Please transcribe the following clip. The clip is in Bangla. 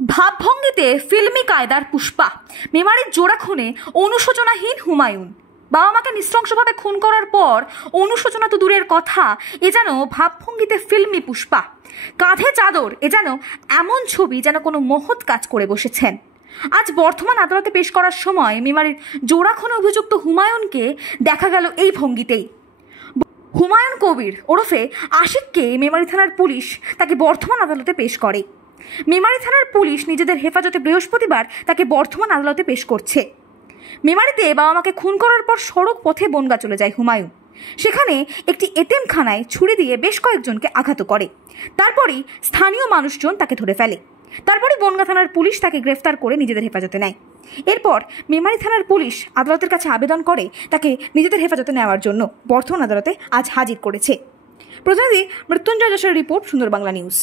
ভাবভঙ্গিতে ফিল্মি কায়দার পুষ্পা, মেমারির জোড়া খুনে অনুশোচনাহীন হুমায়ুন। বাবা মাকে নৃশংসভাবে খুন করার পর অনুশোচনা তো দূরের কথা, এ যেন ভাবভঙ্গিতে ফিল্মি পুষ্পা, কাঁধে চাদর, এ যেন এমন ছবি যেন কোনো মহৎ কাজ করে বসেছেন। আজ বর্ধমান আদালতে পেশ করার সময় মেমারির জোড়া খুনে অভিযুক্ত হুমায়ুনকে দেখা গেল এই ভঙ্গিতেই। হুমায়ুন কবির ওরফে আশিককে মেমারি থানার পুলিশ তাকে বর্ধমান আদালতে পেশ করে। মেমারি থানার পুলিশ নিজেদের হেফাজতে বৃহস্পতিবার তাকে বর্ধমান আদালতে পেশ করছে। মেমারিতে বাবা মাকে খুন করার পর সড়ক পথে বনগা চলে যায় হুমায়ুন। সেখানে একটি এতিমখানায় ছুরি দিয়ে বেশ কয়েকজনকে আঘাত করে। তারপরই স্থানীয় মানুষজন তাকে ধরে ফেলে। তারপরে বনগা থানার পুলিশ তাকে গ্রেফতার করে নিজেদের হেফাজতে নেয়। এরপর মেমারি থানার পুলিশ আদালতের কাছে আবেদন করে তাকে নিজেদের হেফাজতে নেওয়ার জন্য বর্ধমান আদালতে আজ হাজির করেছে। প্রতিনিধি মৃত্যুঞ্জয় যশের রিপোর্ট, সুন্দর বাংলা নিউজ।